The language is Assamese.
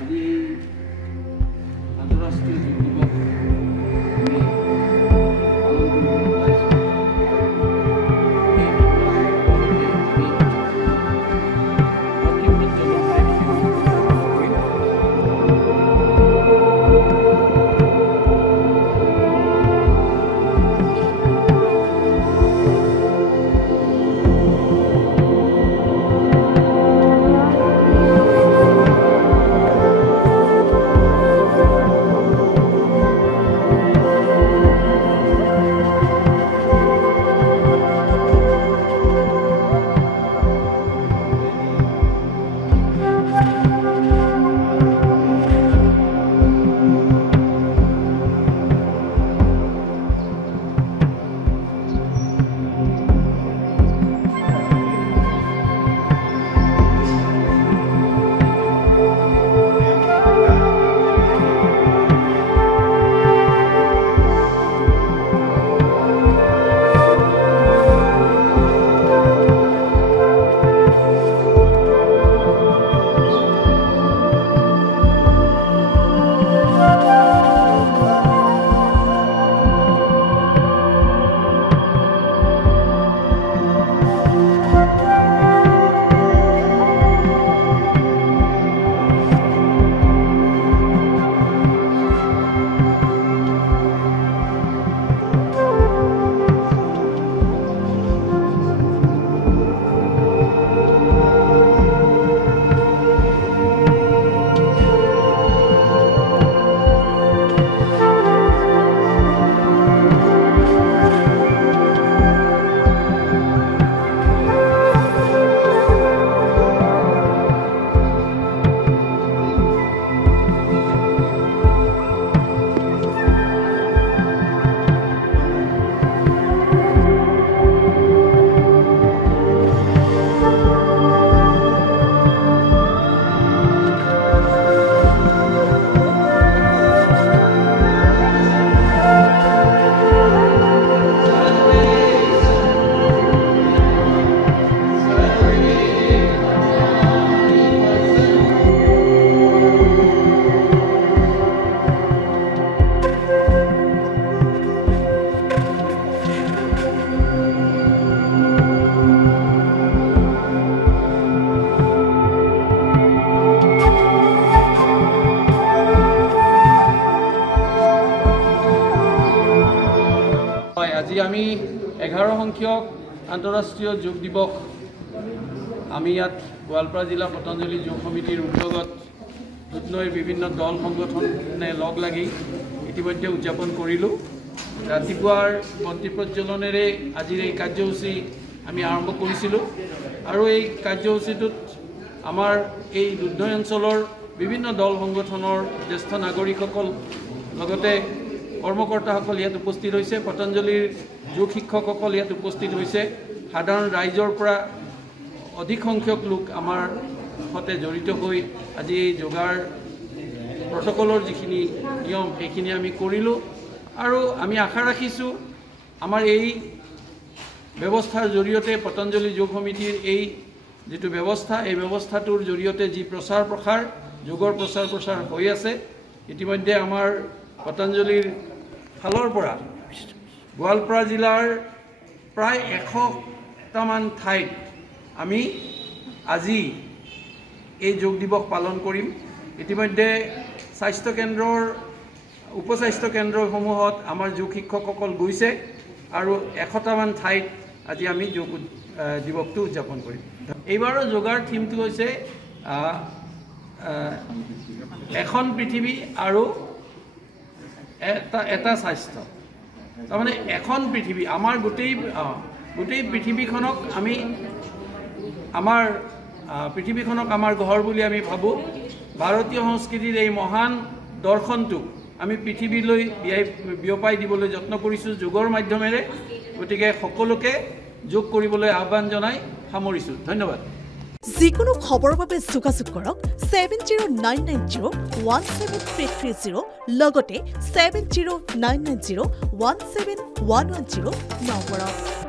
আজি আন্তঃৰাষ্ট্ৰীয় যোগ দিৱস আজি আমি 11 সংখ্যক আন্তঃৰাষ্ট্ৰীয় যোগ দিৱস আমি ইয়াত গোৱালপাৰা জিলা পতঞ্জলি যোগ সমিতিৰ উদ্যোগত দুধনৈৰ বিভিন্ন দল সংগঠনে লগ লাগি ইতিমধ্যে উদযাপন কৰিলোঁ। ৰাতিপুৱাৰ বন্তি প্ৰজ্বলনেৰে আজিৰ এই কাৰ্যসূচী আমি আৰম্ভ কৰিছিলোঁ আৰু এই কাৰ্যসূচীটোত আমাৰ এই দুধনৈ অঞ্চলৰ বিভিন্ন দল সংগঠনৰ জ্যেষ্ঠ নাগৰিকসকল লগতে কৰ্মকৰ্তাসকল ইয়াত উপস্থিত হৈছে, পতঞ্জলিৰ যোগ শিক্ষকসকল ইয়াত উপস্থিত হৈছে, সাধাৰণ ৰাইজৰ পৰা অধিক সংখ্যক লোক আমাৰ সৈতে জড়িত হৈ আজি এই যোগাৰ প্ৰটকলৰ যিখিনি নিয়ম সেইখিনি আমি কৰিলোঁ আৰু আমি আশা ৰাখিছোঁ আমাৰ এই ব্যৱস্থাৰ জৰিয়তে পতঞ্জলি যোগ সমিতিৰ এই যিটো ব্যৱস্থা এই ব্যৱস্থাটোৰ জৰিয়তে যি প্ৰচাৰ প্ৰসাৰ যোগৰ প্ৰচাৰ প্ৰসাৰ হৈ আছে ইতিমধ্যে আমাৰ পতঞ্জলিৰ ফালৰ পৰা গোৱালপাৰা জিলাৰ প্ৰায় 100টামান ঠাইত আমি আজি এই যোগ দিৱস পালন কৰিম। ইতিমধ্যে স্বাস্থ্য কেন্দ্ৰৰ উপস্বাস্থ্য কেন্দ্ৰসমূহত আমাৰ যোগ শিক্ষকসকল গৈছে আৰু 100টামান ঠাইত আজি আমি যোগ দিৱসটো উদযাপন কৰিম। এইবাৰৰ যোগাৰ থিমটো হৈছে এখন পৃথিৱী আৰু এটা স্বাস্থ্য। তাৰমানে এখন পৃথিৱী আমাৰ গোটেই পৃথিৱীখনক আমি আমাৰ পৃথিৱীখনক আমাৰ ঘৰ বুলি আমি ভাবোঁ। ভাৰতীয় সংস্কৃতিৰ এই মহান দৰ্শনটোক আমি পৃথিৱীলৈ বিয়পাই দিবলৈ যত্ন কৰিছোঁ যোগৰ মাধ্যমেৰে। গতিকে সকলোকে যোগ কৰিবলৈ আহ্বান জনাই সামৰিছোঁ। ধন্যবাদ। যিকোনো খবৰৰ বাবে যোগাযোগ কৰক 7099017330 লগতে 7099017110 নম্বৰত।